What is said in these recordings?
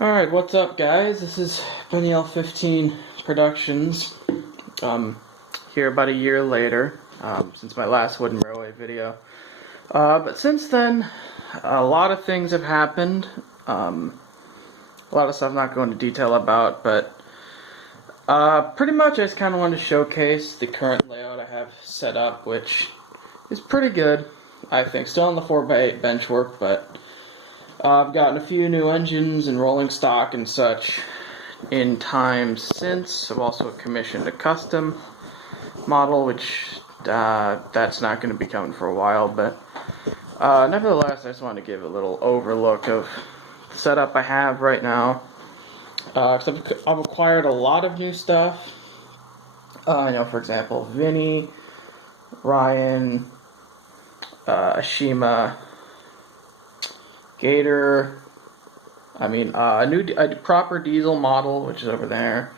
Alright, what's up guys? This is BennyL15 Productions. Here about a year later, since my last Wooden Railway video. But since then, a lot of things have happened. A lot of stuff I'm not going into detail about, but pretty much I just kind of wanted to showcase the current layout I have set up, which is pretty good, I think. Still on the 4x8 bench work, but I've gotten a few new engines and rolling stock and such in time since. I've also commissioned a custom model, which that's not going to be coming for a while, but nevertheless, I just wanted to give a little overlook of the setup I have right now. Cause I've acquired a lot of new stuff. I know, for example, Vinny, Ryan, Ashima, Gator, a proper diesel model, which is over there.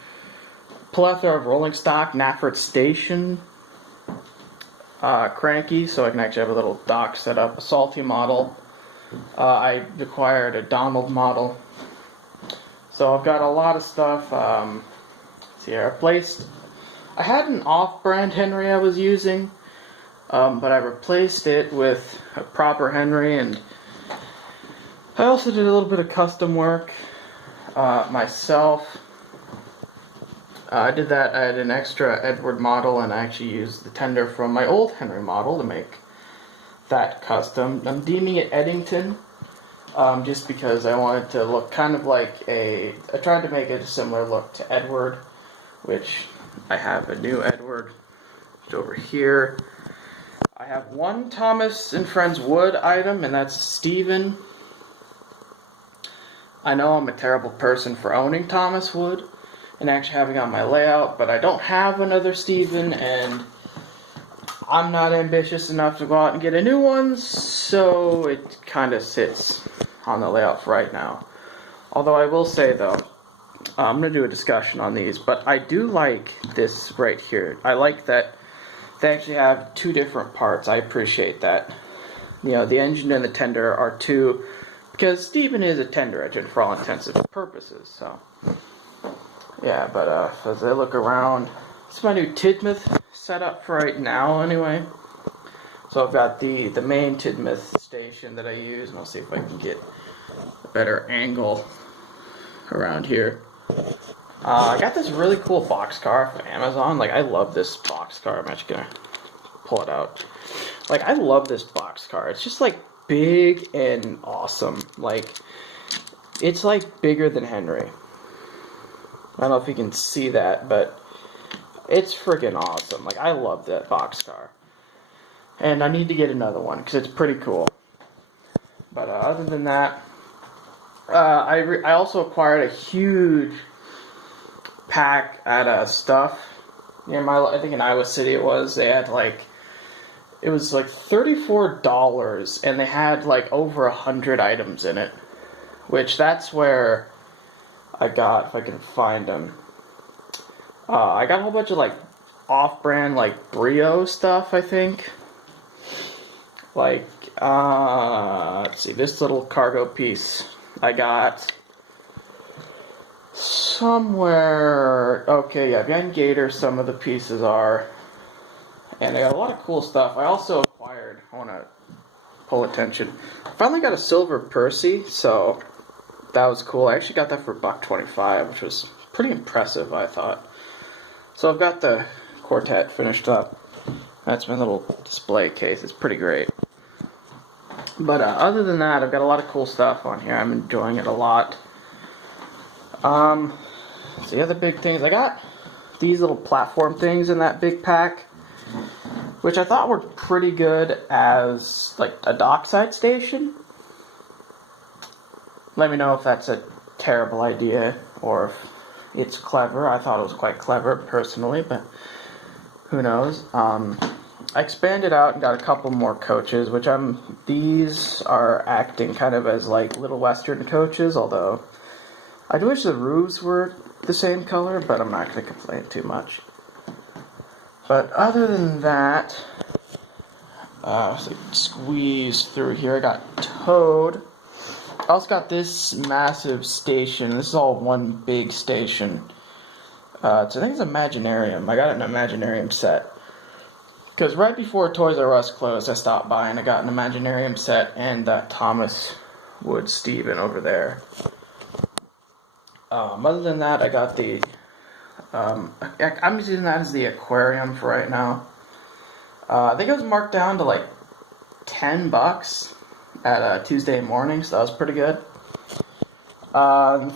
Plethora of rolling stock, Nafford Station, cranky, so I can actually have a little dock set up. A Salty model. I acquired a Donald model. So I've got a lot of stuff. See, I had an off-brand Henry I was using, but I replaced it with a proper Henry, and I also did a little bit of custom work myself. I did that. I had an extra Edward model, and I actually used the tender from my old Henry model to make that custom. I'm deeming it Eddington, just because I wanted to look kind of like I tried to make it a similar look to Edward, which I have a new Edward over here. I have one Thomas and Friends Wood item, and that's Stephen. I know I'm a terrible person for owning Thomas Wood and actually having on my layout, but I don't have another Stephen, and I'm not ambitious enough to go out and get a new one, so it kind of sits on the layout for right now. Although I will say, though, I'm going to do a discussion on these, but I do like this right here. I like that they actually have two different parts. I appreciate that. You know, the engine and the tender are two, because Stephen is a tender engine for all intents and purposes, so. Yeah, but as I look around, this is my new Tidmouth setup for right now, anyway. So I've got the main Tidmouth station that I use, and I'll see if I can get a better angle around here. I got this really cool boxcar from Amazon. Like, I love this boxcar. I'm actually gonna pull it out. Like, I love this boxcar. It's just, like, big and awesome. Like, it's, like, bigger than Henry. I don't know if you can see that, but it's freaking awesome. Like, I love that boxcar. And I need to get another one, because it's pretty cool. But other than that, I also acquired a huge pack at Stuff near I think in Iowa City it was. They had it was like $34, and they had like over 100 items in it, which that's where I got, if I can find them. I got a whole bunch of like off-brand like Brio stuff, I think. Like, let's see, this little cargo piece I got somewhere. Okay, yeah, behind Gator some of the pieces are. And they got a lot of cool stuff. I also acquired, I want to pull attention, I finally got a silver Percy, so that was cool. I actually got that for $1.25, which was pretty impressive, I thought. So I've got the Quartet finished up. That's my little display case. It's pretty great. But other than that, I've got a lot of cool stuff on here. I'm enjoying it a lot. The other big things, I got these little platform things in that big pack, which I thought were pretty good as like a dockside station. Let me know if that's a terrible idea or if it's clever. I thought it was quite clever personally, but who knows. I expanded out and got a couple more coaches, which these are acting kind of as like Little Western coaches, although I do wish the roofs were the same color, but I'm not going to complain too much. But other than that, so squeeze through here. I got Toad, I also got this massive station. This is all one big station. I think it's Imaginarium. I got an Imaginarium set. Because right before Toys R Us closed, I stopped by and I got an Imaginarium set and that Thomas Wood Steven over there. Other than that, I got the... I'm using that as the aquarium for right now. I think it was marked down to like $10 at Tuesday morning, so that was pretty good. The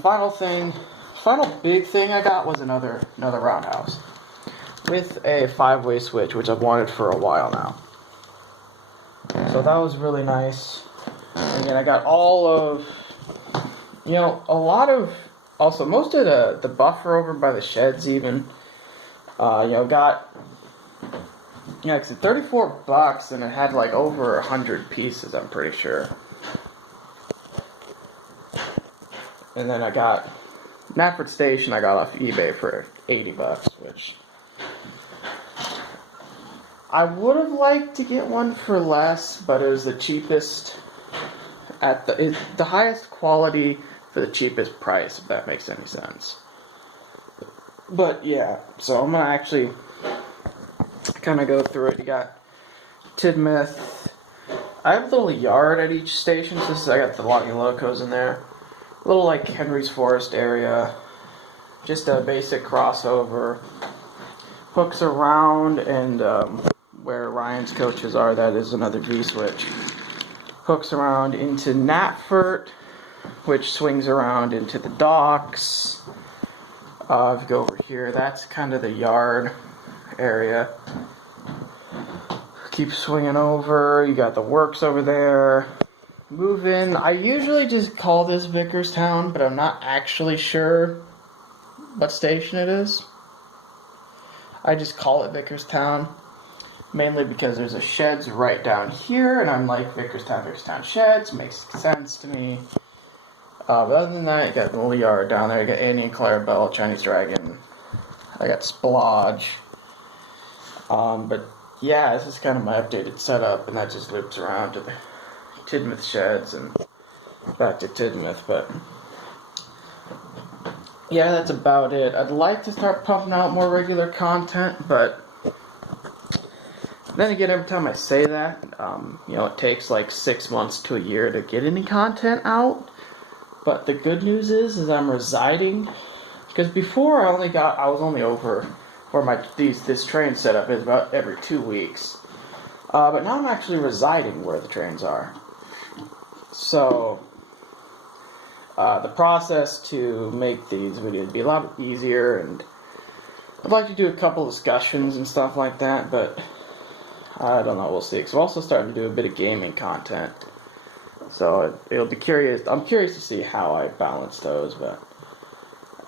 final big thing I got was another roundhouse with a 5-way switch, which I've wanted for a while now. So that was really nice. And then I got all of, most of the buffer over by the sheds even. Got, like I said, $34, and it had like over 100 pieces, I'm pretty sure. And then I got Knapford Station. I got off eBay for $80, which I would have liked to get one for less, but it was the cheapest at the highest quality for the cheapest price, if that makes any sense. But yeah, so I'm gonna actually kind of go through it. You got Tidmouth. I have a little yard at each station. So I got the Logging Locos in there. A little like Henry's Forest area. Just a basic crossover. Hooks around, and where Ryan's coaches are, that is another V-switch. Hooks around into Knapford, which swings around into the docks. If you go over here, that's kind of the yard area. Keep swinging over. You got the works over there. Move in. I usually just call this Vickerstown, but I'm not actually sure what station it is. I just call it Vickerstown, mainly because there's a sheds right down here, and I'm like, Vickerstown sheds, makes sense to me. But other than that, you got the little yard down there. You got Andy and Clarabelle, Chinese Dragon. I got Splodge. But yeah, this is kind of my updated setup, and that just loops around to the Tidmouth sheds and back to Tidmouth. But yeah, that's about it. I'd like to start pumping out more regular content, but then again, every time I say that, it takes like 6 months to a year to get any content out. But the good news is I'm residing, because before I was only over where this train setup is about every 2 weeks. But now I'm actually residing where the trains are. So the process to make these videos would be a lot easier, and I'd like to do a couple discussions and stuff like that, but I don't know, we'll see. Because I'm also starting to do a bit of gaming content. So it'll be curious. I'm curious to see how I balance those, but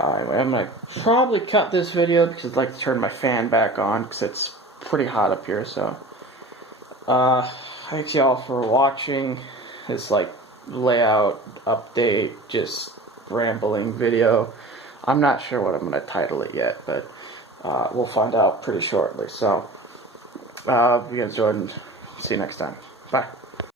anyway, I'm going to probably cut this video because I'd like to turn my fan back on because it's pretty hot up here. So thanks y'all for watching this layout update, just rambling video. I'm not sure what I'm going to title it yet, but we'll find out pretty shortly. So if you guys enjoyed, see you next time. Bye.